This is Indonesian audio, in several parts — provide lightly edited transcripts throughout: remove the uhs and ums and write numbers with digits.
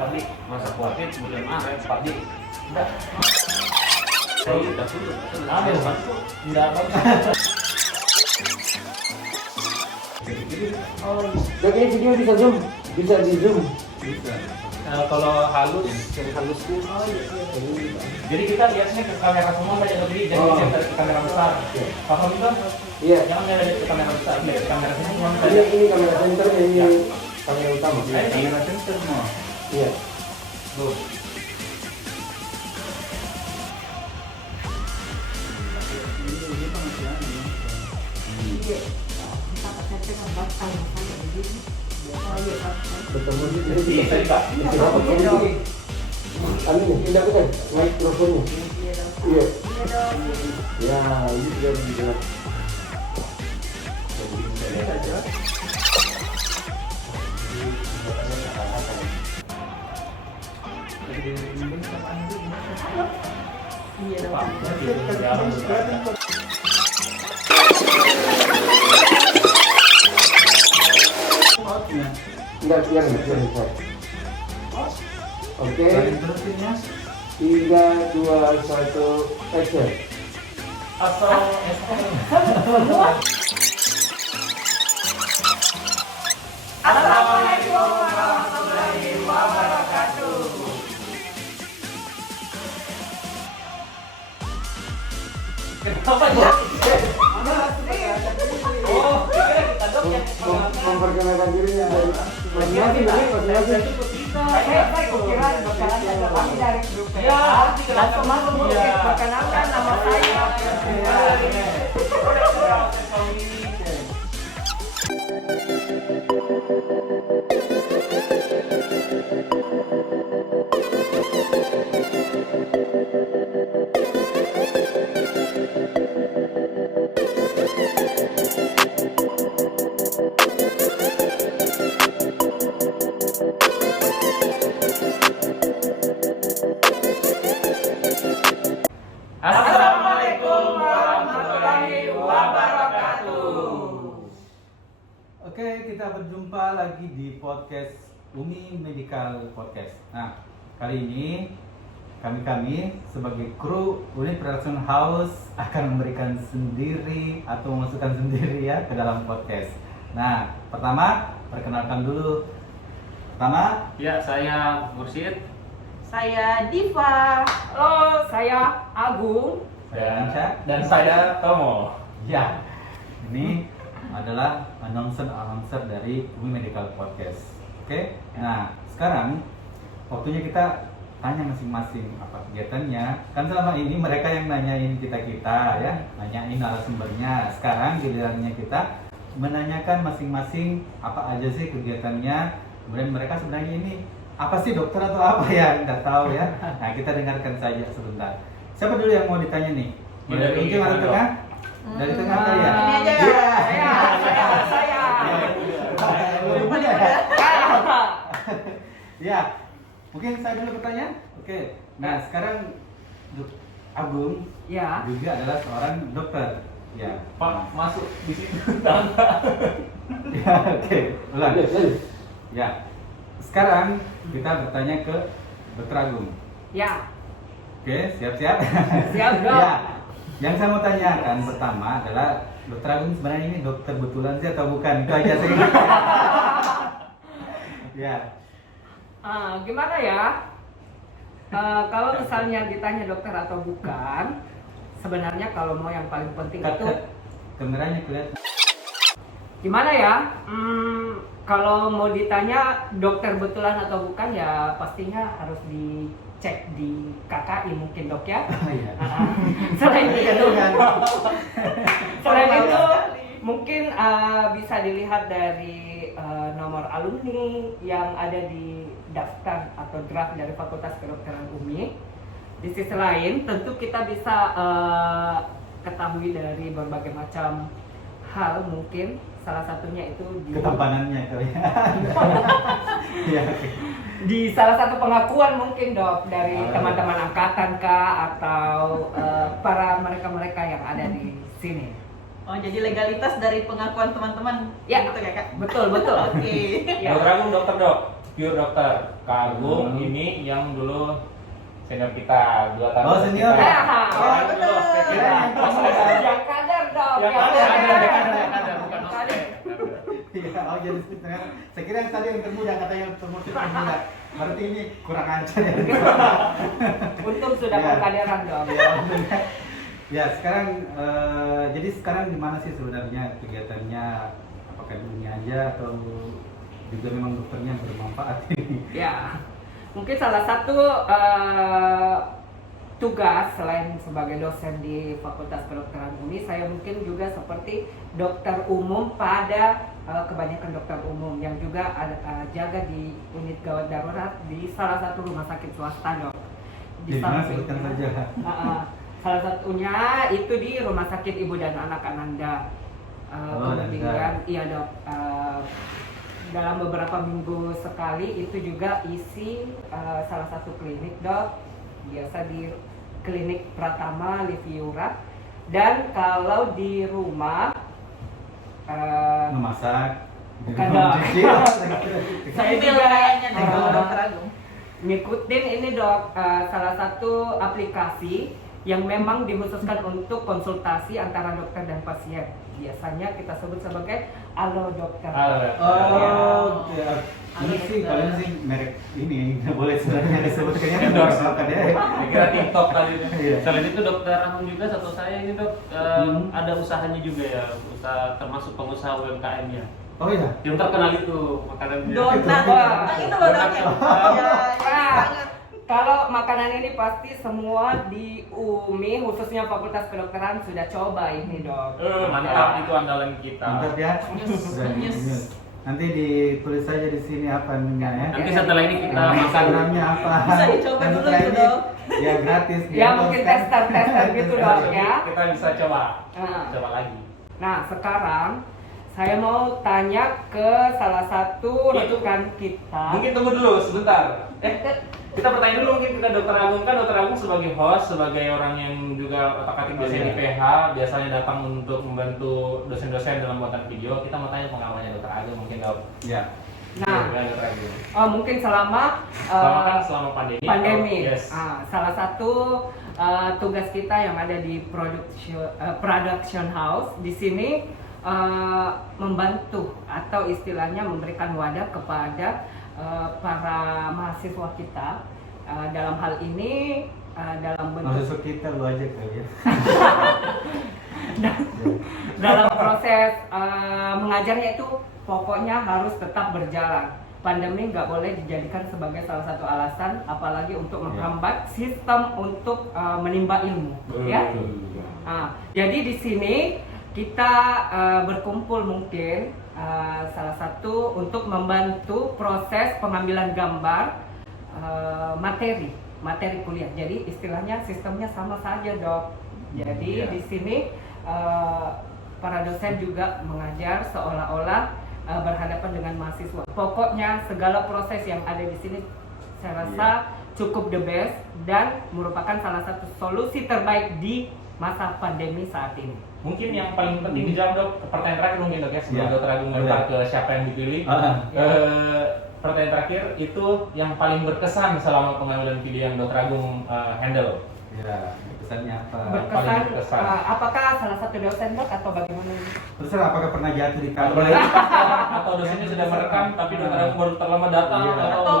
Pak Di, masa khawatir kemudian Pak Di. Enggak. Saya udah sudah. Ada satu. Enggak apa-apa. Oh, jadi video bisa zoom, bisa di zoom. Bisa. Kalau halus, yang halus tuh. Oh iya. Jadi kita lihatnya ke kamera semua saja lebih, jangan lihat dari kamera besar. Paham itu? Iya. Jangan lihat dari kamera besar, lihat ke kamera semua Ini saja. kamera center, ini kamera utama. Kamera sensor semua. Iya. Tuh. Bertemu di sini. Bisa Pak. Anu, pindah ke mikrofonnya. Iya. Ya, ini sudah dijelas. Enggak, biar saya. Oke. 3, 2, 1, action. Assalamualaikum warahmatullahi wabarakatuh. Kenapa ya? Oh, kira kita dok yang Memperkenalkan dirinya dari masing-masing. Saya kira bakalan ada kami dari grup PA. Ya, Langsung masuk mungkin perkenalkan nama saya. Assalamualaikum warahmatullahi wabarakatuh. Oke, kita berjumpa lagi di podcast Umi Medical Podcast. Nah, kali ini kami sebagai kru unit production house akan memberikan sendiri atau memasukkan sendiri ya ke dalam podcast. Nah, pertama perkenalkan dulu. Pertama, Ya, saya Mursyid. Saya Diva. Halo, saya Agung. saya Anca. Dan saya Tomo. Ya, ini adalah announcer dari Umi Medical Podcast. Oke, nah sekarang waktunya kita tanya masing-masing apa kegiatannya. Kan selama ini mereka yang nanyain kita ya, nanyain narasumbernya. Sekarang gilirannya kita menanyakan masing-masing apa aja sih kegiatannya. Kemudian mereka sebenarnya ini apa sih dokter atau apa ya, nggak tahu ya. Nah kita dengarkan saja sebentar. Siapa dulu yang mau ditanya nih? Mau dari ujung atau tengah? Dari tengah kali ya? Ini aja ya. Iya. Saya. Ya, mungkin saya dulu bertanya. Oke, nah sekarang Agung Ya. juga adalah seorang dokter. Ya, Pak, masuk di sini. ya oke, ulang. Ya, sekarang kita bertanya ke Dokter Agung. Ya. Oke, siap-siap? Siap, Dok. Ya, yang saya mau tanyakan pertama adalah Dokter Agung sebenarnya ini dokter betulan sih atau bukan? Itu aja sih. Ya. Gimana ya? Kalau misalnya ditanya dokter atau bukan, sebenarnya kalau mau yang paling penting itu Kameranya kelihatan. gimana ya? Kalau mau ditanya dokter betulan atau bukan ya pastinya harus dicek di KKI mungkin dok ya. Oh, iya. Selain itu, selain Tahu itu sekali. mungkin bisa dilihat dari nomor alumni yang ada di daftar atau draft dari Fakultas Kedokteran UMI. Di sisi lain tentu kita bisa ketahui dari berbagai macam hal, mungkin salah satunya itu di Ketampanannya kali ya. Ya, oke. di salah satu pengakuan mungkin dok dari Oh. teman-teman angkatan kah atau para mereka-mereka yang ada di sini. Oh, jadi legalitas dari pengakuan teman-teman Ya. gitu ya, Kak? Betul. Oke. Ya. Dokter Agung dokter dok, pure dokter. Kak Agung ini yang dulu senior kita 2 tahun. Oh, senior. Kita. Oh, Yang dulu ospek kita. Yang kader dong. Yang kader, bukan ospek. Iya, oh jadi saya kira yang tadi yang termuda katanya termuda termuda. Berarti ini kurang ajar ya. Untung sudah Ya. pengkaderan dong. Ya, sekarang jadi sekarang di mana sih sebenarnya kegiatannya? Apakah di dunia aja atau juga memang dokternya bermanfaat ini? Ya, mungkin salah satu tugas selain sebagai dosen di Fakultas Kedokteran UNI, saya mungkin juga seperti dokter umum pada kebanyakan dokter umum yang juga jaga di unit gawat darurat di salah satu rumah sakit swasta, dok. Di mana sebutkan saja. Salah satunya itu di Rumah Sakit Ibu dan Anak Ananda. Kemudian iya dok, dalam beberapa minggu sekali itu juga isi salah satu klinik, dok, biasa di klinik Pratama Liviura. Dan kalau di rumah Memasak. bukan, dok. Saya juga kayaknya deh kalau dokter Agung. ngikutin ini, dok, salah satu aplikasi yang memang dikhususkan untuk konsultasi antara dokter dan pasien. Biasanya kita sebut sebagai Halo Dokter. Oh, ya. Ini sih kalian sih merek ini nggak boleh sebenarnya disebut kayaknya Endorse. kan ya. Dikira TikTok tadi. Iya. Selain itu dokter Agung juga satu saya ini dok ada usahanya juga ya, usaha termasuk pengusaha UMKM ya. Oh iya. Yang terkenal itu makanannya. Donat, Wah. itu loh dok ya. Ya, Ah. sangat. Kalau makanan ini pasti semua di UMI, khususnya Fakultas Kedokteran sudah coba ini, dok. Mantap, itu andalan kita. Mantap ya. Yes, Sudah yes. yes. Nanti ditulis saja di sini apa menunya ya. Nanti setelah ini kita Nama makan. Instagramnya apa? Bisa dicoba Dan dulu setelah itu, ini, dok. Ya gratis. Ya mungkin tester gitu, dok, ya. Kita bisa coba. Ah. Coba lagi. Nah, sekarang saya mau tanya ke salah satu rekan kita. Mungkin tunggu dulu sebentar. Kita bertanya dulu mungkin ke Dokter Agung. Kan Dokter Agung sebagai host, sebagai orang yang juga otak-atik dosen di PH, biasanya datang untuk membantu dosen-dosen dalam buatan video. Kita mau tanya pengalamannya Dokter Agung mungkin, dok. Ya. Nah, Ya, Dokter Agung. mungkin selama Selama pandemi. pandemi. Yes. Salah satu tugas kita yang ada di production house di sini membantu atau istilahnya memberikan wadah kepada para mahasiswa kita dalam hal ini dalam bentuk Mahasiswa kita lu aja kali ya. dalam proses mengajarnya itu pokoknya harus tetap berjalan. Pandemi nggak boleh dijadikan sebagai salah satu alasan, apalagi untuk menghambat sistem untuk menimba ilmu, ya. Nah, jadi di sini kita berkumpul mungkin salah satu untuk membantu proses pengambilan gambar materi kuliah. Jadi istilahnya sistemnya sama saja, dok. Jadi di sini para dosen juga mengajar seolah-olah berhadapan dengan mahasiswa. Pokoknya segala proses yang ada di sini saya rasa cukup the best dan merupakan salah satu solusi terbaik di masa pandemi saat ini. Mungkin yang paling penting dijawab, dok, pertanyaan terakhir mungkin, dok, ya, sebelum Ya. Dokter Agung melempar ke siapa yang dipilih. Pertanyaan terakhir itu yang paling berkesan selama pengambilan video yang Dokter Agung handle. Ya, pesannya apa? Berkesan, berkesan. apakah salah satu dosen, dok, atau bagaimana? Terserah apakah pernah jatuh di Atau kamar? atau dosennya sudah merekam tapi Dokter Agung baru terlambat datang Iya. atau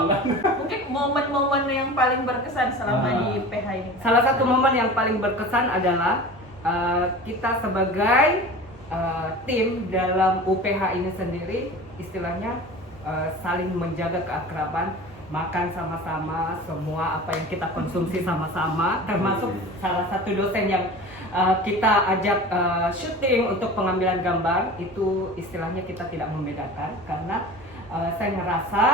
Mungkin momen-momen yang paling berkesan selama Ah. di PH ini. Salah satu momen yang paling berkesan adalah kita sebagai tim dalam UPH ini sendiri istilahnya saling menjaga keakraban, makan sama-sama, semua apa yang kita konsumsi sama-sama, termasuk salah satu dosen yang kita ajak syuting untuk pengambilan gambar, itu istilahnya kita tidak membedakan karena saya ngerasa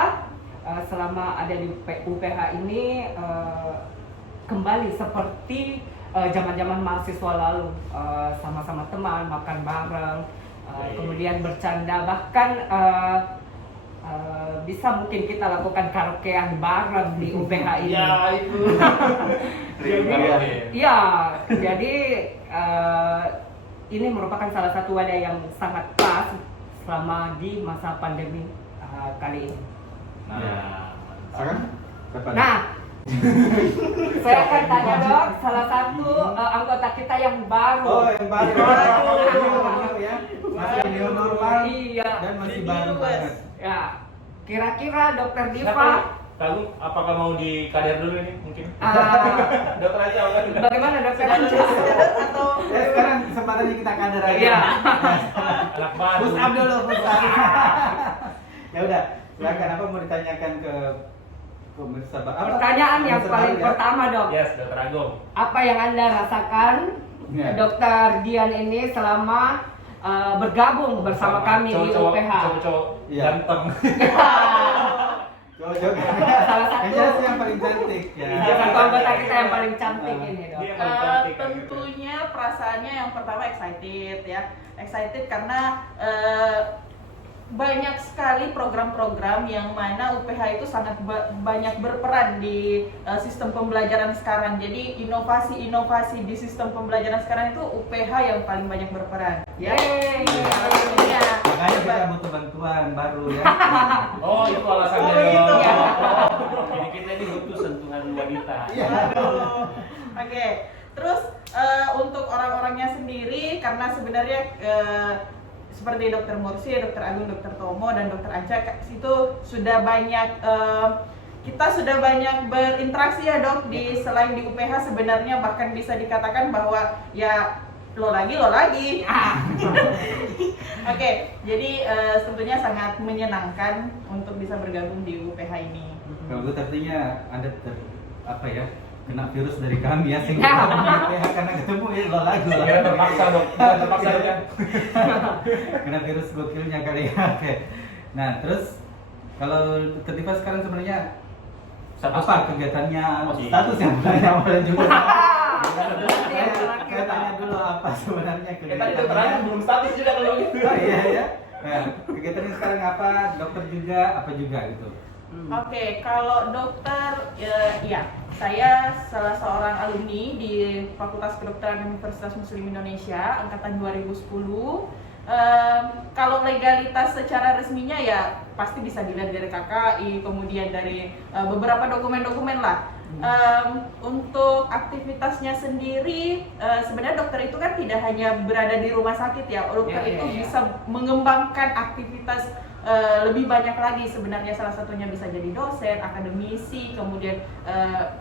selama ada di UPH ini kembali seperti zaman-zaman mahasiswa lalu, sama-sama teman, makan bareng, kemudian bercanda, bahkan bisa mungkin kita lakukan karaokean bareng di UPH ini. ya itu. Iya, jadi ini merupakan salah satu wadah yang sangat pas selama di masa pandemi kali ini. Nah, Sekarang siapa? Nah, saya akan tanya dok, salah satu anggota kita yang baru. Oh, yang baru. New ya. Masih new normal. Iya. Dan masih New baru West. banget. Ya, kira-kira dokter Diva, Kagum, apakah mau di kader dulu ini mungkin? Dokter aja kan? bagaimana dokter? Atau Sekarang kesempatannya kita kader aja. Iya. Anak baru. Push up dulu, push up. Ya udah, silakan apa mau ditanyakan ke pemirsa apa? Pertanyaan yang Pemirsa paling baru ya? pertama dok, Yes, Dokter Agung. apa yang anda rasakan Iya. dokter Dian ini selama bergabung bersama kami di UPH? Cowok-cowok Iya. ganteng. Cowok-cowok. Salah satu. Yang jelas yang paling cantik ya. Iya, satu anggota kita yang paling cantik ini dok. Dia paling cantik, kan, gitu. tentunya perasaannya yang pertama excited ya. Excited karena banyak sekali program-program yang mana UPH itu sangat banyak berperan di sistem pembelajaran sekarang. Jadi inovasi-inovasi di sistem pembelajaran sekarang itu UPH yang paling banyak berperan. Ya. Yeay. Tentunya. Makanya kita butuh bantuan baru ya. Oh, itu alasannya. Oh, gitu. dong. Iya. Jadi kita ini butuh sentuhan wanita. Iya. Waduh. Oke. Terus untuk orang-orangnya sendiri karena sebenarnya seperti Dokter Mursi, Dokter Agung, Dokter Tomo, dan Dokter Anca itu sudah banyak kita sudah banyak berinteraksi ya dok di selain di UPH sebenarnya bahkan bisa dikatakan bahwa ya lo lagi. Oke, jadi tentunya sangat menyenangkan untuk bisa bergabung di UPH ini. Kalau gue artinya ada apa ya? Kena virus dari kami ya sehingga Ya. kita karena ketemu ya lo lagu lah. Kira terpaksa dok, kita terpaksa Iya. kan. Kena virus gokilnya kali ya. Oke. Nah, terus kalau Ketipa sekarang sebenarnya Status. apa kegiatannya? Oh, iya. Status yang banyak dan juga. Yang terakhir, Saya tanya Pak. dulu apa sebenarnya Tadi dokter Agung kegiatannya. belum status juga kalau gitu. Oh iya ya. Nah, kegiatannya sekarang apa? Dokter juga apa juga gitu. Oke, kalau dokter, ya, saya salah seorang alumni di Fakultas Kedokteran Universitas Muslim Indonesia angkatan 2010. Kalau legalitas secara resminya ya pasti bisa dilihat dari KKI, kemudian dari beberapa dokumen-dokumen lah. Untuk aktivitasnya sendiri, sebenarnya dokter itu kan tidak hanya berada di rumah sakit ya. Dokter itu bisa mengembangkan aktivitas lebih banyak lagi sebenarnya, salah satunya bisa jadi dosen, akademisi, kemudian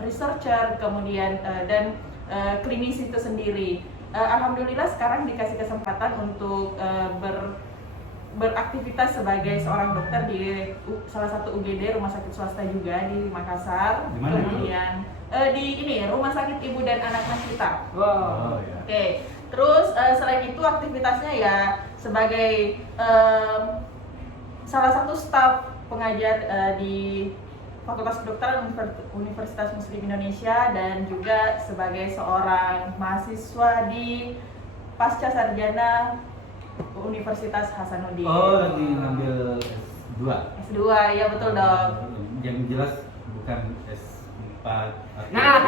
researcher, kemudian dan klinisi itu sendiri. Alhamdulillah sekarang dikasih kesempatan untuk beraktivitas sebagai seorang dokter di salah satu UGD rumah sakit swasta juga di Makassar. Di mana itu? Kemudian di ini Rumah Sakit Ibu dan Anak Masita. Wow. ya. Oke. Terus selain itu aktivitasnya ya sebagai salah satu staf pengajar di Fakultas Kedokteran Universitas Muslim Indonesia dan juga sebagai seorang mahasiswa di Pasca Sarjana Universitas Hasanuddin. Oh, lagi ngambil S2. S2, ya betul dong. Yang jelas bukan S4. Nah,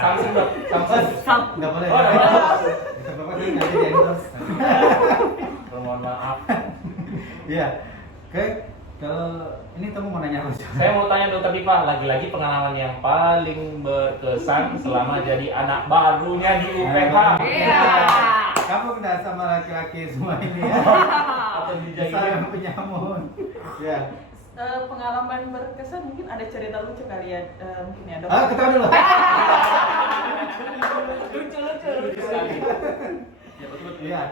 Samsung dok, Samsung. Nggak boleh. Oh, nggak boleh. Bisa bapak sih nanti di endorse. Mohon maaf. Iya. Oke, kalau ini kamu mau nanya apa? Saya mau tanya dokter Diva, lagi-lagi pengalaman yang paling berkesan selama jadi anak barunya di UPH. iya. Kamu udah sama laki-laki semua ini ya? Atau dijadi Saling penyamun. Ya. Pengalaman berkesan mungkin ada cerita lucu kali ya, mungkin ya dok. Ah, ketawa dulu. lucu sekali. Ya betul-betul. Iya.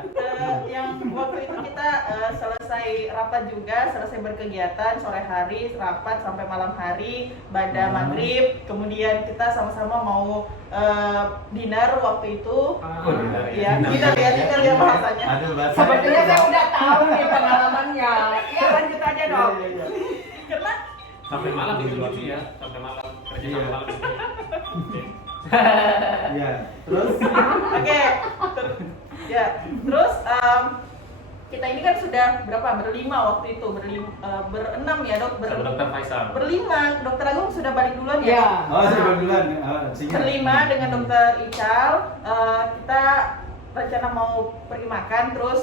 Yang waktu itu kita selesai rapat juga, selesai berkegiatan sore hari, rapat sampai malam hari, pada maghrib, kemudian kita sama-sama mau dinner waktu itu. Oh, dinner Iya, dinner ya bahasanya. Aduh, bahasa. Sepertinya saya udah tahu nih pengalamannya. Iya, lanjut aja dong. Iya. Karena Sampai malam itu lucu ya, sampai malam kerja Iya. sampai malam. Iya. Terus? oke. Ya, terus kita ini kan sudah berapa? Berlima waktu itu, berenam ya dok, Sama dokter Faisal. berlima. Dokter Agung sudah balik duluan ya? Iya. Oh, sudah duluan. Singa. Berlima dengan dokter Ical, kita rencana mau pergi makan, terus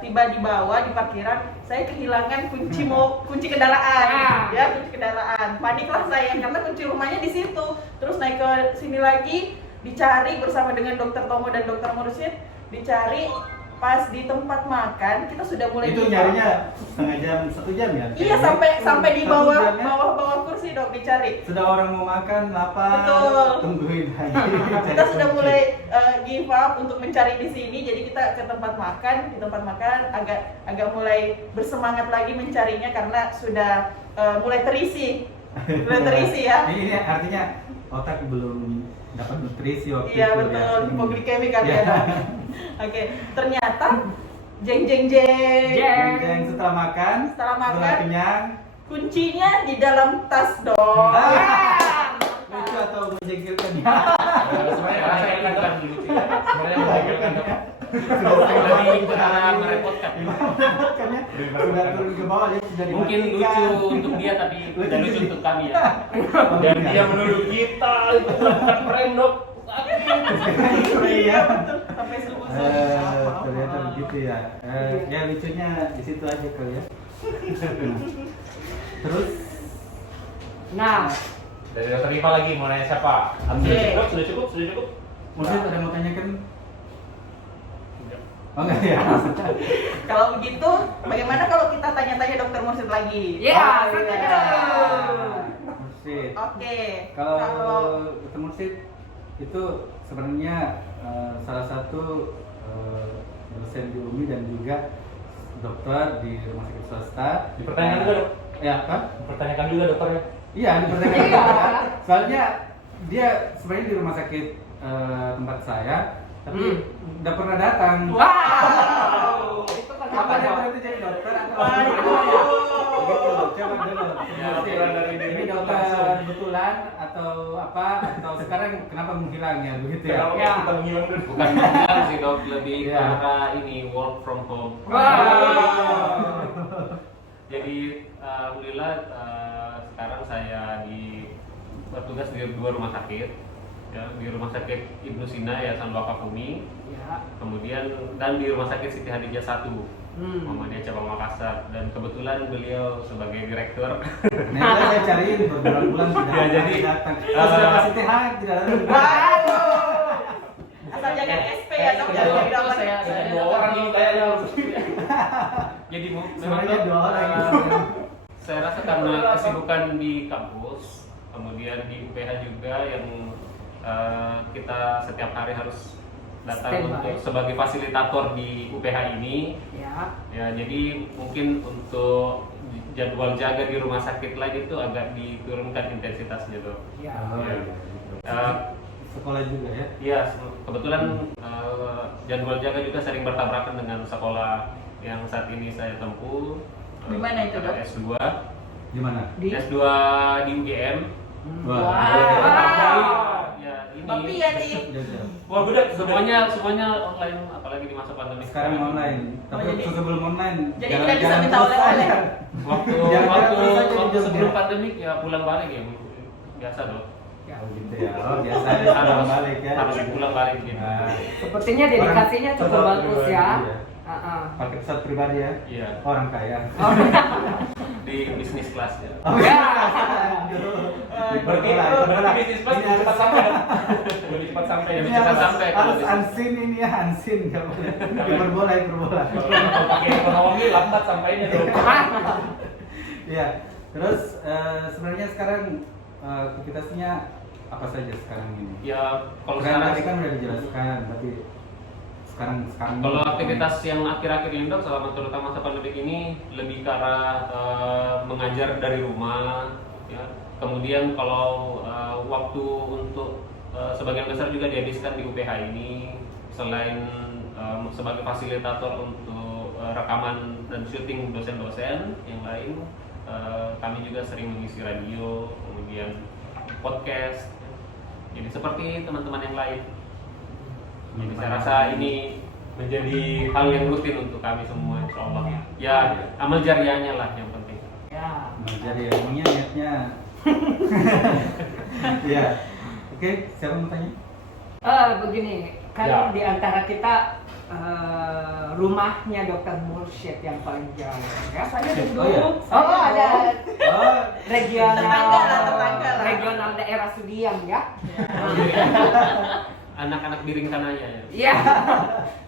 tiba di bawah di parkiran, saya kehilangan kunci kendaraan, ya kunci kendaraan. Paniklah saya karena kunci rumahnya di situ. Terus naik ke sini lagi, dicari bersama dengan Dokter Tomo dan Dokter Mursyid, dicari. Pas di tempat makan kita sudah mulai itu nyarinya setengah jam, 1 jam ya? Iya, sampai di bawah kursi dok dicari. Sudah orang mau makan, lapar, Betul. tungguin aja. Kita sudah mulai give up untuk mencari di sini, jadi kita ke tempat makan. Di tempat makan agak mulai bersemangat lagi mencarinya karena sudah mulai terisi ya. Ini artinya otak belum dapat nutrisi waktu Iya itu. betul, ya. hipoglikemik kali ya. Oke, ternyata jeng Jeng setelah makan, Setelah makan. setelah kenyang, kuncinya di dalam tas dong. lucu atau menjengkelkan? Sebenarnya rasanya kan lucu ya. Sebenarnya menjengkelkan dok. Lebih karena merepotkan. Sudah turun ke bawah, dia sudah Mungkin dimatikan. lucu untuk dia tapi tidak lucu untuk kami ya. Oh, Dan iya. dia menuduh kita itu bukan keren dok. Iya. Sampai subuh Ternyata begitu ya. Ya lucunya di situ aja kali ya. Terus Nah, Dari dokter Iva lagi mau nanya siapa? Sudah cukup. mungkin ada mau tanyakan? Oh enggak ya. Kalau begitu, bagaimana kalau kita tanya-tanya Dokter Mursyid lagi? ya, Oh, santai iya. dong. Mursyid. Oke. Kalau Dr. Mursyid itu sebenarnya salah satu dosen di UMI dan juga dokter di rumah sakit swasta. Dipertanyakan juga dok. Ya apa? Dipertanyakan juga dokternya. Iya dipertanyakan. Iya. Soalnya dia sebenarnya di rumah sakit tempat saya, tapi udah pernah datang. Wow. Itu kan Apa dia dok? berarti jadi dokter atau Waduh. Begitu, coba dulu. Ya, aturan dari Ini diri dokter langsung. kebetulan atau apa? Atau sekarang kenapa menghilang ya begitu ya? Kenapa Ya. kita menghilang dulu? Bukan menghilang sih dok, lebih Ya. karena ini work from home. Wow. Jadi alhamdulillah sekarang saya bertugas di 2 rumah sakit. Ya, di Rumah Sakit Ibnu Sina Yayasan Wakafumi, Ya. kemudian dan di Rumah Sakit Siti Hadijah 1 Muhammadiyah Cabang Makassar, dan kebetulan beliau sebagai direktur. Nah, itu saya cariin berbulan-bulan tidak Ya, jadi, datang. Kalau sudah kasih TH tidak ada. Asal jangan SP ya dok, jangan jadi dokter. Saya 2 orang ini kayaknya. Jadi memang Sebenarnya 2 orang. saya rasa karena kesibukan di kampus, kemudian di UPH juga yang kita setiap hari harus datang Standby. untuk sebagai fasilitator di UPH ini. Ya. Ya, jadi mungkin untuk jadwal jaga di rumah sakit lain itu agak diturunkan intensitasnya dok. Ya. Sekolah juga ya. Iya, kebetulan jadwal jaga juga sering bertabrakan dengan sekolah yang saat ini saya tempuh. Di mana itu, Dok? S2. Di mana? Di S2 di UGM. Wah. Ya, ini. Tapi ya nih. Wah, udah semuanya online, apalagi di masa pandemi Sekarang online. Tapi Oh, jadi- sebelum online. Jadi tidak bisa minta oleh-oleh. Waktu Jangan waktu terus aja waktu di sebelum Jogja. pandemi ya pulang balik ya biasa dok. Oh gitu ya. Oh biasa ya. Pulang balik ya. Harus pulang balik gitu. Nah, Sepertinya dedikasinya orang cukup pesawat bagus pribadi ya. ya. Heeh. Pakai pesawat pribadi ya. Iya, Orang kaya. di bisnis kelas ya. Oh Ya. Berarti bisnis kelas lebih cepat sampai dong. Lebih cepat sampai, Ini lebih cepat harus, sampai kalau harus bisnis. unseen ini ya, unseen nggak boleh. Hiperbola. Kalau pakai ekonomi lambat sampainya dong. Iya. Terus sebenarnya sekarang aktivitasnya apa saja sekarang ini? Ya kalau Keren, sekarang tadi kan udah dijelaskan, tapi sekarang kalau aktivitas yang akhir-akhir ini dok, selama terutama masa pandemi ini lebih ke arah mengajar dari rumah, ya. Kemudian kalau waktu untuk sebagian besar juga dihabiskan di UPH ini, selain sebagai fasilitator untuk rekaman dan syuting dosen-dosen yang lain, kami juga sering mengisi radio, kemudian podcast. Jadi seperti teman-teman yang lain. Jadi saya rasa ini menjadi hal yang rutin untuk kami semua, insya Allah. Ya, amal jariahnya lah yang penting. Ya. jadi emangnya niatnya. Iya. Oke, siapa mau tanya? Begini, kan Ya. di antara kita rumahnya Dokter Mursyid yang paling jauh ya. Saya dulu. Oh, iya. Oh, ada Oh, regional Tetangga lah. regional daerah Sudiang ya. Anak-anak biring kanaya ya. Iya.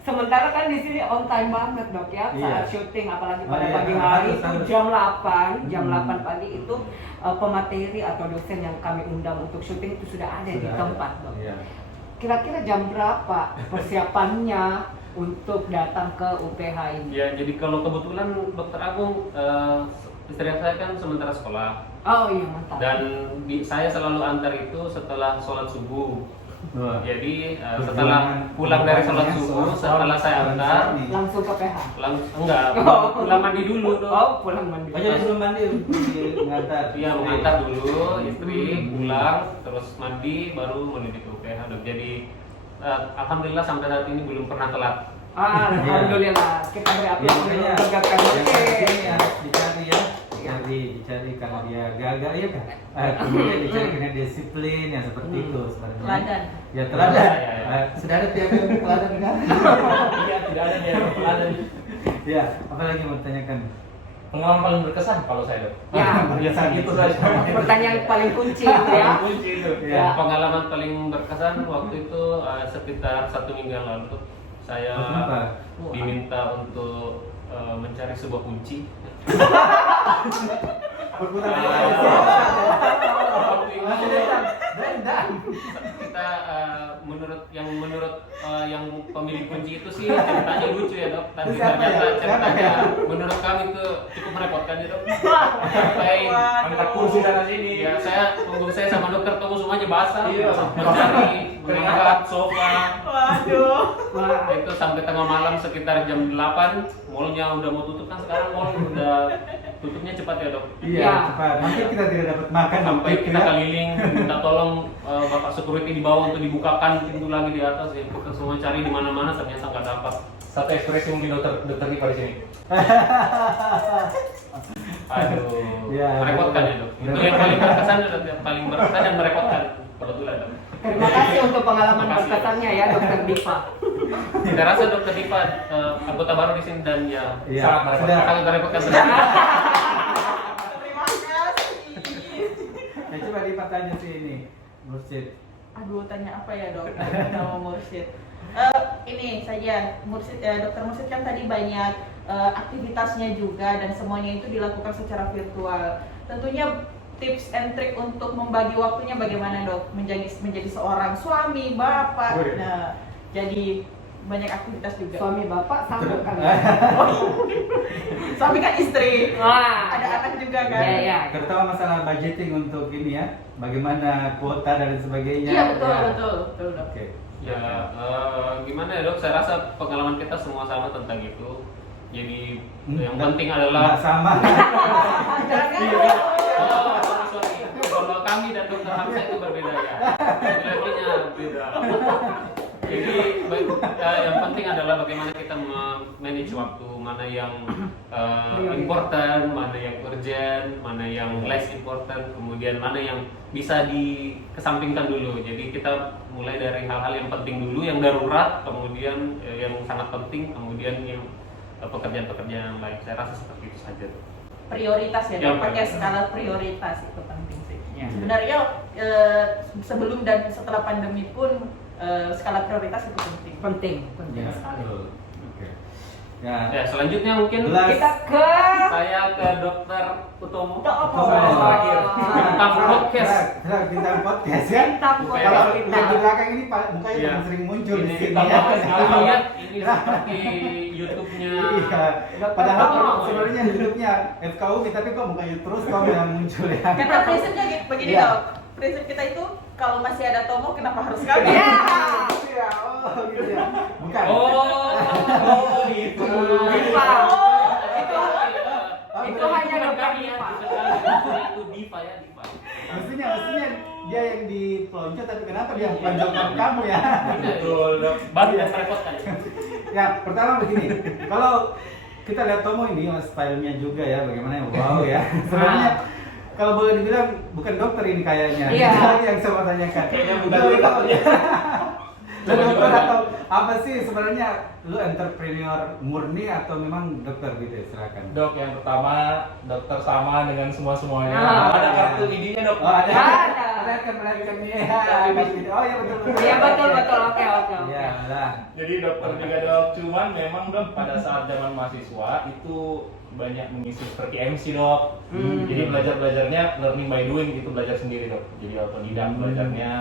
Sementara kan di sini on time banget Dok ya, Iya. saat syuting apalagi Oh, pada iya. pagi hari Harus, itu harus. jam 8 Hmm. pagi itu pemateri atau dosen yang kami undang untuk syuting itu sudah ada di Sudah ada. tempat Dok. Iya. Kira-kira jam berapa persiapannya untuk datang ke UPH ini? Ya, jadi kalau kebetulan Dokter Agung, istri saya kan sementara sekolah Oh iya mantap. dan saya selalu antar itu setelah sholat subuh. Wah. Jadi setelah pulang dari sholat subuh, setelah saya antar, Langsung ke PH. enggak, pulang mandi dulu tuh. Oh pulang mandi. Oh, jadi sebelum mandi ngantar. Iya, mengantar dulu istri, pulang, terus mandi, baru menuju ke UPH. Jadi alhamdulillah sampai saat ini belum pernah telat. Alhamdulillah kita beri Ya, apresiasi makanya untuk Dokter yang Mursyid. penting harus dicari ya, dicari karena dia gagah ya kan. Kemudian dicari karena disiplin yang seperti itu sebenarnya. Teladan. Ya teladan. Ya, ya. Sudah ada tiap yang teladan kan? Iya, tidak ada dia teladan. Ya, apalagi mau tanyakan? Pengalaman paling berkesan kalau saya Dok. Ya. Biasa gitu saja. Pertanyaan paling kunci ya. Kunci itu. Ya. Pengalaman paling berkesan waktu itu sekitar 1 minggu yang lalu saya Oh, kenapa? diminta untuk mencari sebuah kunci. Berputar Waktu itu kita menurut yang pemilik kunci itu sih ceritanya lucu ya Dok. Tapi Siapa ya? ternyata Siapa ceritanya ya? menurut kami itu cukup merepotkan ya Dok. Sampai angkat kursi sana sini. Ya punggung saya sama dokter Tomo semuanya basah. Iya. Mencari, mengangkat sofa. Waduh. Wah. Itu sampai tengah malam sekitar jam 8. Mallnya udah mau tutup kan sekarang mall udah tutupnya cepat ya Dok. Iya, Ya. cepat. Nanti kita tidak dapat makan Sampai waktu itu kita ya. keliling minta tolong bapak security di bawah untuk dibukakan pintu lagi di atas ya. Kita semua cari di mana-mana ternyata nggak dapat. Satu ekspresi mungkin dokter Dipa di sini. Aduh, Ya, merepotkan ya Dok. Itu yang paling berkesan dan merepotkan kebetulan Dok. Terima kasih untuk pengalaman Terima kasih. berkesannya ya Dokter Dipa. Saya rasa dokter Dipa anggota baru di sini dan ya Iya, sangat merepotkan. sudah. Sangat merepotkan. Terima kasih. Ya coba dipertanya sih ini, Mursyid. Aduh, tanya apa ya Dok? Nama Mursyid. Ini saja Dokter Mursyid kan tadi banyak aktivitasnya juga dan semuanya itu dilakukan secara virtual. Tentunya tips and trick untuk membagi waktunya bagaimana Dok? Menjadi seorang suami, bapak. Wih. Nah, jadi banyak aktivitas juga. Suami bapak sama kan? Suami kan istri. Wah. Ada anak juga kan? Iya, iya. Terutama masalah budgeting untuk ini ya, bagaimana kuota dan sebagainya. Iya, betul, Ya. betul Dok. Oke. Ya, gimana ya Dok? Saya rasa pengalaman kita semua sama tentang itu. Jadi yang penting Nggak adalah sama. Oh, sorry. Kalau kami dan dokter Hamzah itu berbeda ya. Levelnya beda. Jadi yang penting adalah bagaimana kita manage waktu, mana yang important, mana yang urgent, mana yang less important, kemudian mana yang bisa dikesampingkan dulu. Jadi kita mulai dari hal-hal yang penting dulu, yang darurat, kemudian yang sangat penting, kemudian yang pekerjaan-pekerjaan yang lain. Saya rasa seperti itu saja. Prioritas ya, Ya, Dok. Pakai prioritas. skala prioritas itu penting sih. Ya. Sebenarnya sebelum dan setelah pandemi pun skala prioritas itu penting. Penting Ya, sekali. betul. Oke. Ya. Ya, selanjutnya mungkin Jelas. Kita ke saya ke Dokter Utomo. Oh. Terakhir. Tentang podcast. Bintang podcast ya. Bintang Bukan. Kalau podcast. yang di belakang ini mukanya Iya. paling sering muncul di Ini sini. kalau Ya. kalian lihat ini seperti YouTube-nya. Iya. Padahal sebenarnya YouTube-nya FKUI tapi kok mukanya terus kamu yang muncul ya. Karena prinsipnya begini Iya. Dok. Prinsip kita itu kalau masih ada Tomo kenapa harus kami? Ya. Iya, oh gitu ya. Bukan. Oh, gitu. Dipa. Itu Itu hanya Dokter kami ya. Dipa. Itu Dipa ya, Dipa. Mestinya dia yang dipelonco tapi kenapa dia yang peloncokan kamu ya? Betul, Dok. Baru dan merepotkan. Ya, pertama begini. Kalau kita lihat Tomo ini stylenya juga ya, bagaimana wow ya. Sebenarnya kalau boleh dibilang bukan dokter ini kayaknya. Iya. Itu lagi yang saya mau tanyakan. Kayaknya bukan Kalau- dokter. Lu dokter atau apa sih sebenarnya? Lu entrepreneur murni atau memang dokter gitu ya? Silakan. Dok, yang pertama dokter sama dengan semuanya. Ah. Ada kartu ID-nya dok. Oh, ada. Ada. Melihatkan nih. Oh iya betul betul. Iya betul betul, oke. Iya lah. Jadi dokter juga dok. Cuman memang dok pada saat zaman mahasiswa itu banyak mengisi seperti MC dok. Jadi belajarnya learning by doing, itu belajar sendiri dok. Jadi otodidak belajarnya.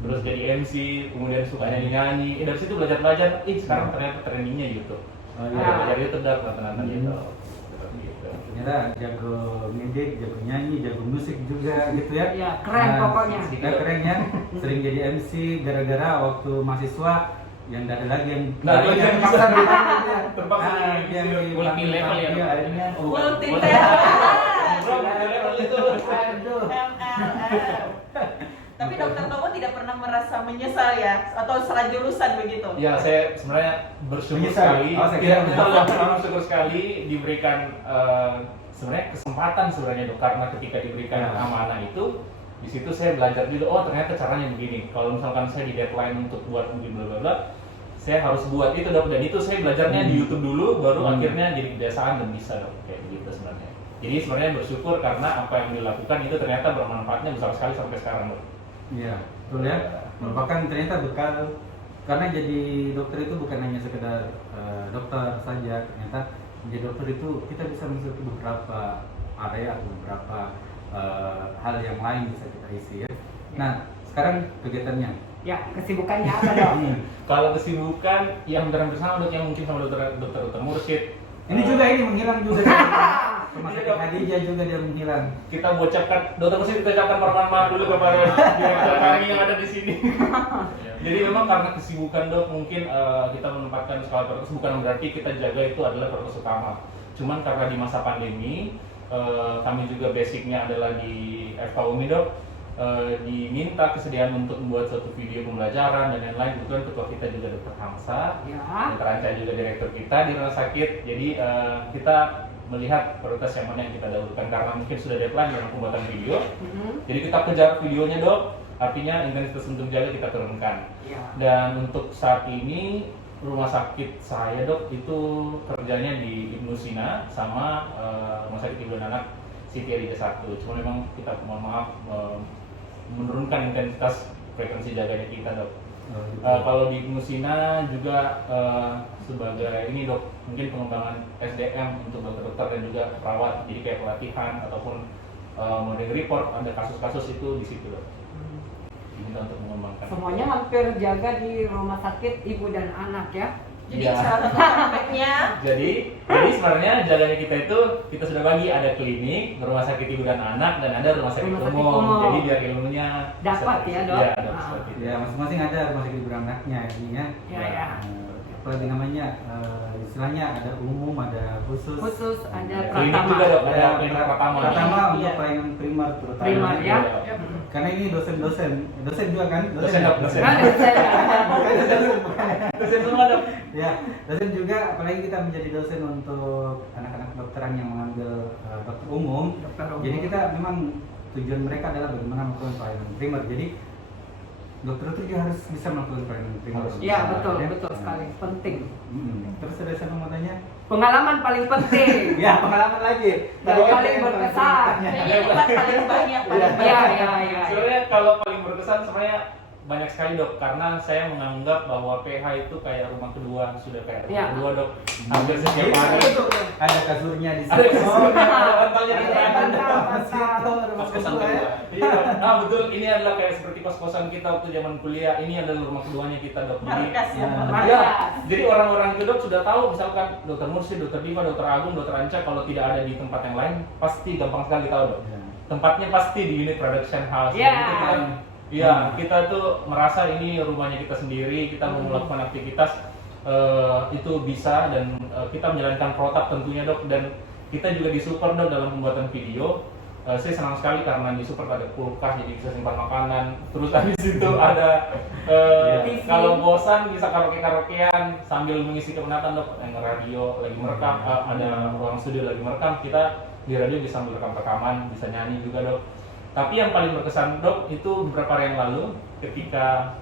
Terus jadi MC, kemudian suka nyanyi. Dari situ belajar. Sekarang ternyata trendingnya YouTube. Oh Belajar iya. YouTube dok, nonton YouTube. Seperti itu. Ternyata jago ngedit, jago nyanyi, jago musik juga gitu ya. Iya, keren pokoknya. Kita keren ya. Sering jadi MC gara-gara waktu mahasiswa yang nggak ada lagi yang Nggak ada lagi yang terpaksa bisa. gitu ya. Terpaksa Ah, jadi yang di multi level ya, Iya, Dok? akhirnya. Multi Bukan. talent. Bro, multi level itu. Aduh. MLM. Tapi dokter Tomo tidak pernah merasa menyesal ya, atau salah jurusan begitu? Ya, saya sebenarnya bersyukur Menyesal. sekali. Oh, saya Ya, kira betul, menyesal. saya bersyukur sekali diberikan sebenarnya kesempatan sebenarnya dok, karena ketika diberikan Ya. amanah itu, di situ saya belajar juga. Oh ternyata caranya begini. Kalau misalkan saya di deadline untuk buat begini bla bla bla, saya harus buat itu dok. Dan itu saya belajarnya di YouTube dulu, baru akhirnya jadi kebiasaan dan bisa dok kayak gitu sebenarnya. Jadi sebenarnya bersyukur karena apa yang dilakukan itu ternyata bermanfaatnya besar sekali sampai sekarang dok. Iya, betul ya. Merupakan ternyata bekal, karena jadi dokter itu bukan hanya sekedar dokter saja. Ternyata menjadi dokter itu kita bisa masuk ke beberapa area atau beberapa hal yang lain bisa kita isi ya. Nah, sekarang kegiatannya. Ya, kesibukannya apa dok? Kalau kesibukan yang hampir sama dok, yang mungkin sama dokter Mursyid. Ini juga ini menghilang juga. Rumah sakit Khadijah juga dia menghilang. Kita ucapkan, dokter Mursyid kita ucapkan permohonan maaf dulu kepada direktur kami yang ada di sini. Jadi memang karena kesibukan dok, mungkin kita menempatkan skala prioritas, bukan berarti kita jaga itu adalah prioritas utama. Cuman karena di masa pandemi, kami juga basicnya adalah di FKUMI dok, diminta kesediaan untuk membuat suatu video pembelajaran dan lain-lain. Kebetulan ketua kita juga Dr. Hamsa, Ya. Dr. Anca juga direktur kita di rumah sakit. Jadi kita melihat prioritas yang mana yang kita dahulukan karena mungkin sudah deadline dalam pembuatan video. Jadi kita kejar videonya dok, artinya intensitas untuk jaga kita turunkan. Ya. Dan untuk saat ini rumah sakit saya dok itu kerjanya di Ibnu Sina sama rumah sakit ibu dan anak Siti Hadijah 1. Cuma memang kita mohon maaf menurunkan intensitas frekuensi jaganya kita dok. Kalau di Ibnu Sina juga sebagai ini dok, mungkin pengembangan SDM untuk dokter-dokter dan juga perawat, jadi kayak pelatihan ataupun monitoring report, ada kasus-kasus itu di situ dok. Diminta untuk mengembangkan. Semuanya hampir jaga di rumah sakit ibu dan anak ya. Jadi Iya. salah satu aspeknya Jadi sebenarnya jaganya kita itu kita sudah bagi, ada klinik, rumah sakit ibu dan anak, dan ada rumah sakit, Rumah sakit umum. umum. Jadi biar ilmunya Dapat bisa- ya, Dok? Iya, ada Ah. seperti itu. Ya, masing-masing ada rumah sakit beranaknya ini ya. Ya, ya. Apa lagi namanya? Istilahnya ada umum, ada khusus. Khusus ada Klinik Pratama. juga dok, ada klinik pertama. Pertama Iya. untuk pelayanan primer terutama. Primer, ya. Iya. Karena ini dosen juga kan? Dosen, Dok, dosen. Nah, dosen. Dosen semua dok. Ya, dosen juga, apalagi kita menjadi dosen untuk anak-anak dokteran yang mengambil dokter umum. Dokter umum. Jadi kita memang tujuan mereka adalah bagaimana melakukan pelayanan primer. Jadi dokter itu juga harus bisa melakukan pelayanan primer. Iya betul, Ya. betul sekali, penting. Terus ada siapa mau tanya? Pengalaman paling penting. Ya, pengalaman lagi. Yang kan paling yang berkesan. tanya. kayaknya tempat paling banyak paling Iya, banyak. iya, iya. Sebenarnya kalau paling berkesan sebenarnya banyak sekali dok, karena saya menganggap bahwa PH itu kayak rumah kedua, sudah kayak rumah Ya. kedua dok. Hampir setiap Iya, hari. betul. Ada kasurnya di Ada kasurnya, ada bantalnya di Ada sana. bantal. Kos-kosan kedua. Iya, betul. Ini adalah kayak seperti kos-kosan kita waktu zaman kuliah. Ini adalah rumah keduanya kita dok. Markas ya. Nah, Ya, jadi orang-orang itu dok sudah tahu, misalkan Dokter Mursyid, Dokter Diva, Dokter Agung, Dokter Anca, kalau tidak ada di tempat yang lain, pasti gampang sekali tahu dok. Ya. Tempatnya pasti di unit production house. Ya. Jadi kita, iya, kita tuh merasa ini rumahnya kita sendiri. Kita mau melakukan aktivitas itu bisa, dan kita menjalankan protap tentunya dok, dan kita juga disupport dok dalam pembuatan video. Saya senang sekali karena disupport ada kulkas, jadi bisa simpan makanan. Terus habis itu ada TV. kalau bosan bisa karaoke-karaokean sambil mengisi kepenatan dok, yang radio lagi merekam, ada ruang studio lagi merekam, kita di radio bisa merekam rekaman, bisa nyanyi juga dok. Tapi yang paling berkesan dok itu beberapa hari yang lalu ketika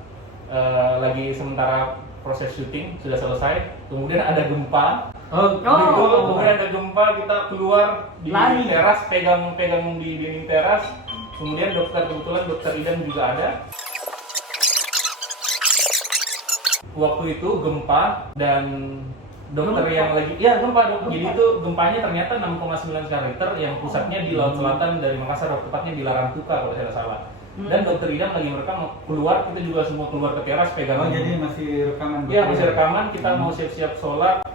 lagi sementara proses syuting sudah selesai, kemudian ada gempa. Oh, Kemudian ada gempa, kita keluar di Lari. teras, pegang di dinding teras. Kemudian kebetulan dokter Idan juga ada. Waktu itu gempa dan dokter Gempa? yang lagi, ya gempa dok. Jadi itu gempanya ternyata 6,9 skala Richter yang pusatnya di laut selatan dari Makassar, tepatnya di Larantuka kalau saya tidak salah. Dan dokter Idan lagi merekam, keluar, kita juga semua keluar ke teras pegang. Oh, jadi masih rekaman? Iya, masih rekaman, kita mau siap-siap sholat,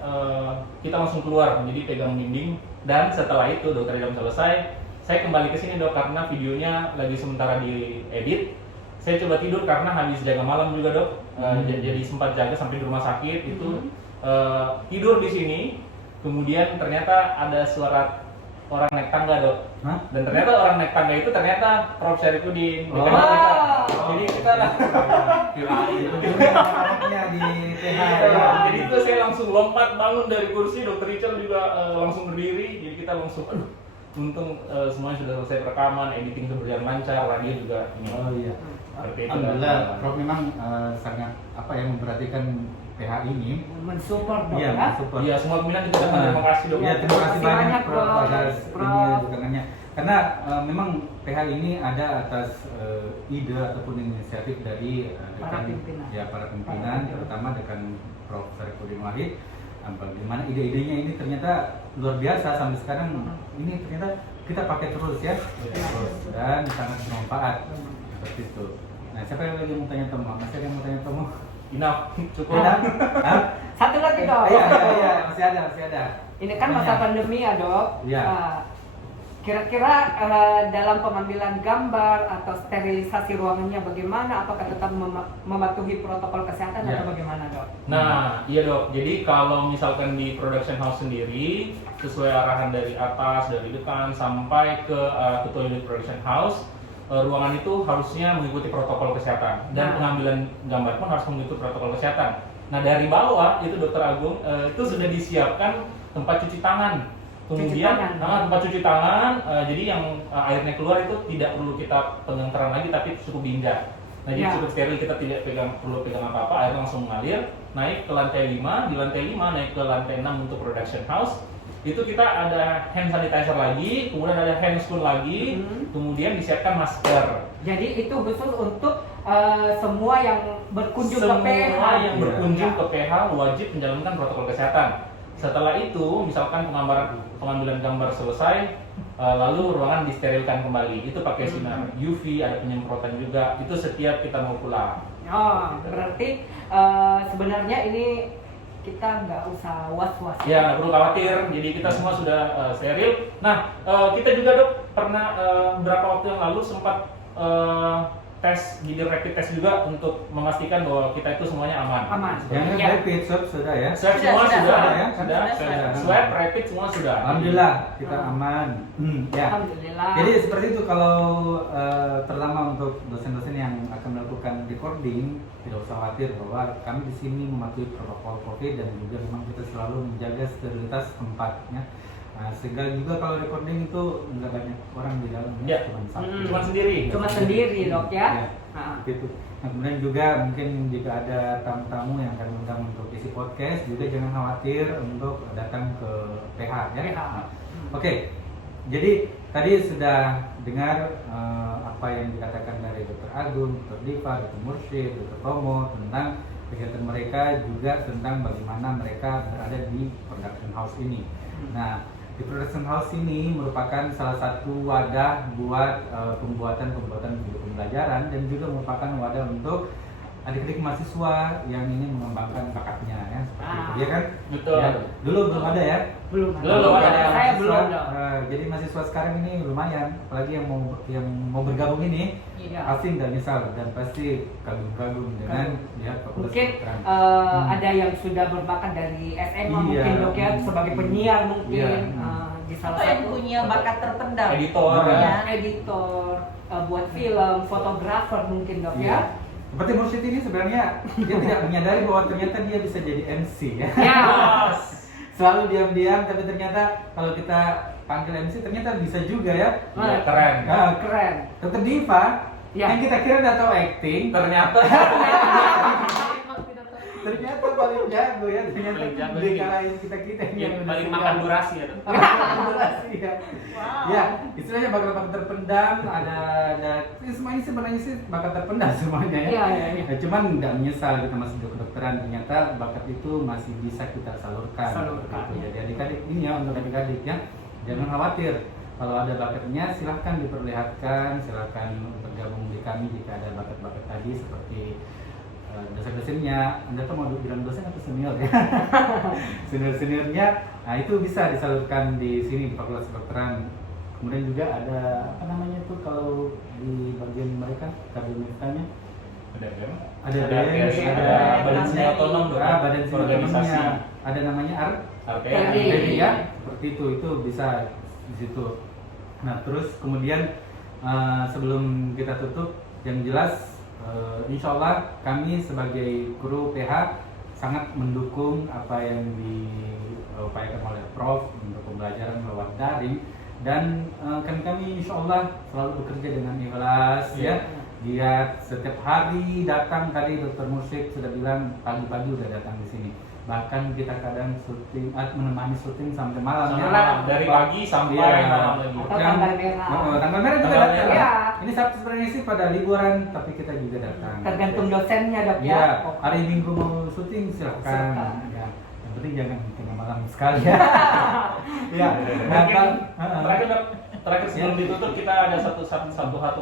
kita langsung keluar, jadi pegang dinding. Dan setelah itu dokter Idam selesai, saya kembali ke sini dok, karena videonya lagi sementara diedit. Saya coba tidur karena habis jaga malam juga dok, jadi sempat jaga sampai di rumah sakit itu. Tidur di sini, kemudian ternyata ada suara orang naik tangga dok. Hah? Dan ternyata orang naik tangga itu ternyata Prof. Syarifudin. Oh. Jadi kita lah. Itu juga anaknya di PH ya. Jadi itu saya langsung lompat bangun dari kursi, dokter Richard juga langsung berdiri. Jadi kita langsung, aduh, untung semuanya sudah selesai rekaman, editing sudah berjalan lancar, radio juga ini. Oh iya. Seperti itu. Alhamdulillah, Prof memang sangat memperhatikan PH ini. Mensupport dok Iya, ya. support. Iya, semua peminat kita terima kasih dok. Iya, terima kasih banyak banyak, Prof Prof. atas Prof. ini dukungannya. Karena memang PH ini ada atas ide ataupun inisiatif dari Para pimpinan. ya para pimpinan, terutama dengan Prof. Syarifudin Wahid. Bagaimana ide-idenya ini ternyata luar biasa sampai sekarang ini ternyata kita pakai terus ya, terus dan sangat bermanfaat seperti itu. Nah, siapa yang lagi mau tanya Tomo? Masih ada yang mau tanya Tomo? Enough, cukup. Ada? Hah? Satu lagi dok. Iya, masih ada. Ini kan masa pandemi ya dok. Iya. Kira-kira dalam pengambilan gambar atau sterilisasi ruangannya bagaimana? Apakah tetap mematuhi protokol kesehatan Iya. atau bagaimana dok? Nah, iya dok. Jadi kalau misalkan di production house sendiri, sesuai arahan dari atas, dari dekan sampai ke ketua unit production house, ruangan itu harusnya mengikuti protokol kesehatan dan Nah. pengambilan gambar pun harus mengikuti protokol kesehatan. Nah, dari bawah itu Dokter Agung itu sudah disiapkan tempat cuci tangan. Kemudian Cuci tangan. tempat cuci tangan, jadi yang airnya keluar itu tidak perlu kita pegang keran lagi, tapi cukup diinjak. Nah, jadi Ya. cukup steril, kita tidak perlu pegang apa-apa, air langsung mengalir, naik ke lantai 5, di lantai 5 naik ke lantai 6 untuk production house. Itu kita ada hand sanitizer lagi, kemudian ada hand spoon lagi, kemudian disiapkan masker. Jadi itu khusus untuk semua yang berkunjung ke Semua PH. yang berkunjung Ya. ke PH wajib menjalankan protokol kesehatan. Setelah itu, misalkan pengambilan gambar selesai, lalu ruangan disterilkan kembali. Itu pakai sinar UV, ada penyemprotan juga. Itu setiap kita mau pulang. Oh, berarti sebenarnya ini kita nggak usah was-was. Ya, nggak perlu khawatir. Jadi kita semua sudah steril. Nah, kita juga dok pernah beberapa waktu yang lalu sempat tes, jadi rapid test juga untuk memastikan bahwa kita itu semuanya aman. Aman. Yang Ya. rapid swab sudah ya? Swab Sudah, semua sudah. sudah, Ya, sudah. sudah. Swab, rapid semua sudah. Alhamdulillah kita aman. Ya. Alhamdulillah. Jadi seperti itu kalau terutama untuk dosen-dosen yang akan melakukan recording, tidak usah khawatir bahwa kami di sini mematuhi protokol COVID dan juga memang kita selalu menjaga sterilitas tempatnya. Nah, sehingga juga kalau recording itu nggak banyak orang di dalamnya, Ya. cuma satu. Cuma sendiri. Cuma sendiri dok ya. Ya. Nah. Gitu. Nah, kemudian juga mungkin jika ada tamu-tamu yang akan undang untuk isi podcast, juga jangan khawatir untuk datang ke PH ya. PH. Nah, Oke, jadi tadi sudah dengar apa yang dikatakan dari Dr. Agung, Dr. Diva, Dr. Mursyid, Dr. Tomo tentang kegiatan mereka, juga tentang bagaimana mereka berada di production house ini. Nah, di production house ini merupakan salah satu wadah buat pembuatan video pembelajaran dan juga merupakan wadah untuk adik-adik mahasiswa yang ingin mengembangkan bakatnya ya seperti itu ya kan? Betul. Ya, dulu belum ada ya? Belum Belum ada. Saya Mahasiswa, belum dok. jadi mahasiswa sekarang ini lumayan, apalagi yang mau bergabung ini Iya. pasti nggak misal dan pasti kagum-kagum dengan lihat fakultas Mungkin kedokteran. ada yang sudah berbakat dari SMA Iya. mungkin dok ya, sebagai penyiar mungkin Iya. di salah Atau yang satu punya bakat terpendam. Editor. Ya. editor, buat film, fotografer mungkin dok Iya. ya. Seperti Mursyid ini sebenarnya dia tidak menyadari bahwa ternyata dia bisa jadi MC ya. Ya. Selalu diam-diam tapi ternyata kalau kita panggil MC ternyata bisa juga ya. Iya, keren. Nah, Keren. Dr. Diva Ya. Yang kita kira udah tahu acting, Ternyata ternyata paling jago ya, ternyata Paling jago di ini. kalahin kita yang udah paling suka. makan durasi ya. Durasi, ya. Wow. Ya, istilahnya bakat terpendam, ada semuanya sebenarnya sih bakat terpendam semuanya ya. Iya, iya, iya. Ya, cuman nggak menyesal kita masih di kedokteran, ternyata bakat itu masih bisa kita salurkan. Salurkan, Gitu. ya. Jadi adik-adik ini ya, untuk adik-adik ya, jangan khawatir. Kalau ada bakatnya silahkan diperlihatkan, silahkan bergabung di kami jika ada bakat-bakat tadi seperti dosen-dosennya. Anda tuh mau bilang dosen atau senior ya? Senior-seniornya, nah itu bisa disalurkan di sini di Fakultas Kedokteran. Kemudian juga ada apa namanya tuh kalau di bagian mereka kabinetnya Ada BEM, ada ada BEM, RPSI, ada badan seni otonom dong, badan seni organisasi, otonomnya, ada namanya RPI. RPI ya, seperti itu bisa di situ. Nah terus kemudian sebelum kita tutup, yang jelas insya Allah kami sebagai guru PH sangat mendukung apa yang diupayakan oleh Prof untuk pembelajaran lewat daring, dan kami insya Allah selalu bekerja dengan ikhlas ya. Lihat setiap hari datang, tadi Dr. Mursyid sudah bilang pagi-pagi udah datang di sini. Bahkan kita kadang syuting, menemani syuting sampai malam Sampai ya. malam, dari pagi sampai Iya. malam lagi. Atau tanggal merah. Tanggal merah juga Tanggal datang. merah. Ini Sabtu sebenarnya sih pada liburan, tapi kita juga datang. Tergantung dosennya dok ya. Iya, hari Minggu mau syuting silahkan. Silakan. Ya, yang penting jangan tengah malam sekali ya. Ya, Terakhir Dok, terakhir sebelum ditutup kita ada satu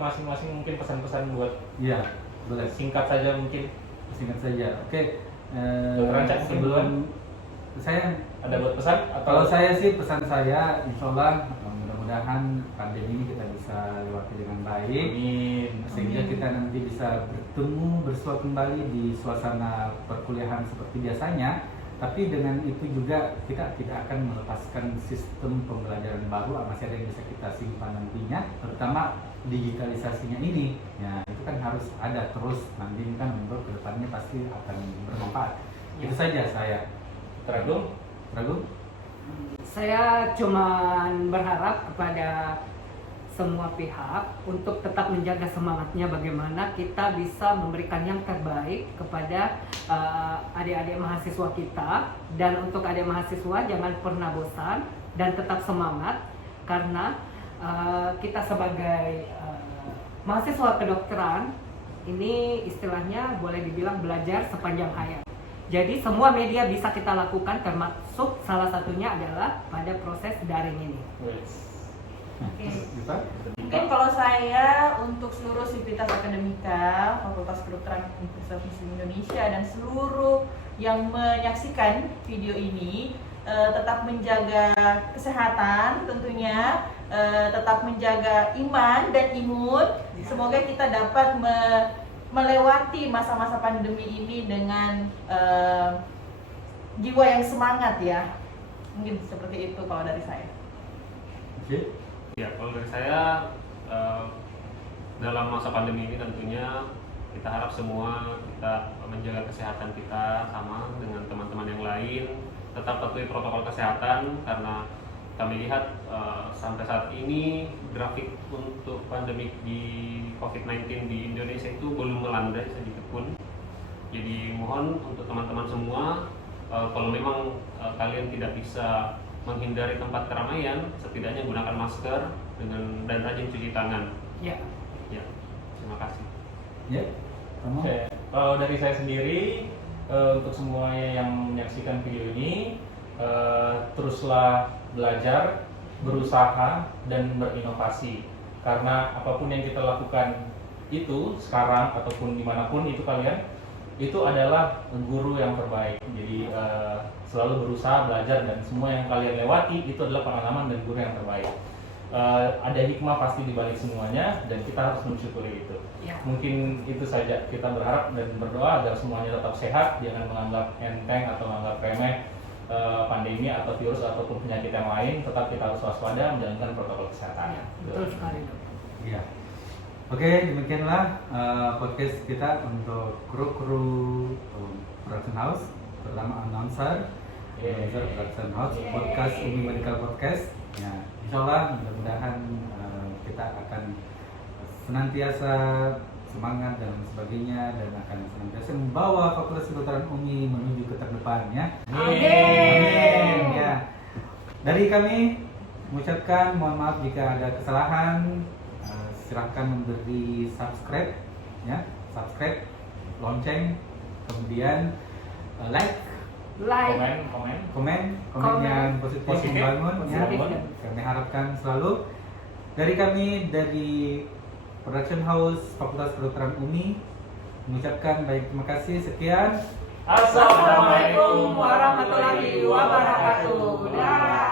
masing-masing mungkin pesan-pesan buat Iya, boleh. singkat saja mungkin. Singkat saja. Oke. Dr. Ancak, mungkin Sebelum saya ada buat pesan atau kalau saya sih pesan saya, insya Allah mudah-mudahan pandemi ini kita bisa lewati dengan baik. Amin. Sehingga kita nanti bisa bertemu bersua kembali di suasana perkuliahan seperti biasanya, tapi dengan itu juga kita tidak akan melepaskan sistem pembelajaran baru, masih ada yang bisa kita simpan nantinya, terutama digitalisasinya ini ya, itu kan harus ada terus nanti kan untuk kedepannya pasti akan bermanfaat. Itu saja saya. Teragung. Saya cuman berharap kepada semua pihak untuk tetap menjaga semangatnya bagaimana kita bisa memberikan yang terbaik kepada adik-adik mahasiswa kita, dan untuk adik mahasiswa jangan pernah bosan dan tetap semangat karena kita sebagai mahasiswa kedokteran ini istilahnya boleh dibilang belajar sepanjang hayat. Jadi semua media bisa kita lakukan, termasuk salah satunya adalah pada proses daring ini. Oke. Bisa? Mungkin kalau saya untuk seluruh sivitas akademika Fakultas Kedokteran Universitas Muslim Indonesia dan seluruh yang menyaksikan video ini, tetap menjaga kesehatan tentunya, tetap menjaga iman dan imun. Semoga kita dapat melewati masa-masa pandemi ini dengan jiwa yang semangat ya. Mungkin seperti itu kalau dari saya. Oke. Ya, kalau dari saya dalam masa pandemi ini tentunya kita harap semua kita menjaga kesehatan kita sama dengan teman-teman yang lain, tetap patuhi protokol kesehatan karena kami lihat sampai saat ini grafik untuk pandemik di COVID-19 di Indonesia itu belum melandai sedikit pun. Jadi mohon untuk teman-teman semua, kalau memang kalian tidak bisa menghindari tempat keramaian, setidaknya gunakan masker dan rajin cuci tangan. Ya. Ya, terima kasih. Ya. Kamu? Oke, kalau dari saya sendiri untuk semuanya yang menyaksikan video ini, teruslah belajar, berusaha dan berinovasi. Karena apapun yang kita lakukan itu sekarang ataupun dimanapun itu kalian, itu adalah guru yang terbaik. Jadi selalu berusaha belajar dan semua yang kalian lewati itu adalah pengalaman dan guru yang terbaik. Ada hikmah pasti di balik semuanya dan kita harus mensyukuri itu. Ya. Mungkin itu saja, kita berharap dan berdoa agar semuanya tetap sehat, jangan menganggap enteng atau menganggap remeh pandemi atau virus ataupun penyakit yang lain. Tetap kita harus waspada menjalankan protokol kesehatan. Betul sekali dok. Iya. Oke, demikianlah podcast kita untuk kru production house, terutama announcer production house, podcast Umi Medical Podcast. Ya, insya Allah mudah-mudahan kita akan senantiasa semangat dan sebagainya, dan akan senantiasa membawa Fakultas Kedokteran UMI menuju ke terdepan ya. Amin. Ya. Dari kami mengucapkan mohon maaf jika ada kesalahan. Silahkan memberi subscribe ya, subscribe, lonceng, kemudian like, komen yang positif, membangun ya. Kami harapkan selalu dari kami, dari Production House Fakultas Kedokteran UMI mengucapkan baik terima kasih, sekian. Assalamualaikum warahmatullahi wabarakatuh. Dah.